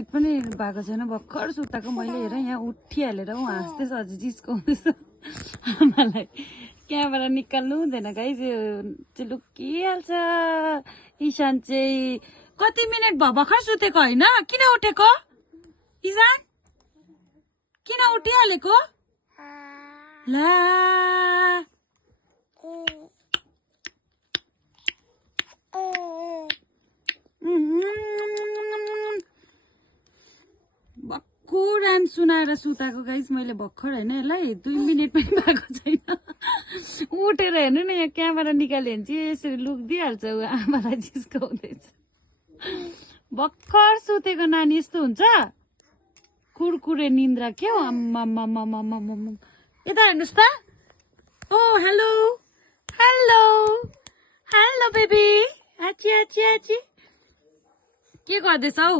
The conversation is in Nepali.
मिनट पनि भएको छैन भर्खर सुताको मैले हेरेँ यहाँ उठिहालेर ऊ हाँस्दैछ अझै जिस्काउँदैछ आमालाई क्यामेरा निकाल्नु हुँदैन गाइस यो चाहिँ लुकिहाल्छ ईशान चाहिँ कति मिनट भयो भर्खर सुतेको होइन किन उठेको ईशान किन उठिहालेको ला भक्कु राम सुनाएर सुताएको गाइस मैले भर्खर होइन यसलाई 2 मिनट पनि भएको छैन उठेर हेर्नु न यहाँ क्यामेरा निकाल्यो भने चाहिँ यसरी लुक दिइहाल्छ ऊ आमालाई जिस्काउँदैछ भर्खर सुतेको नानी यस्तो हुन्छ कुरकुरे निन्द्रा के हो आम्मा यता हेर्नुहोस् त ओ हेलो हेलो हेलो बेबी आची आची आची के गर्दैछौ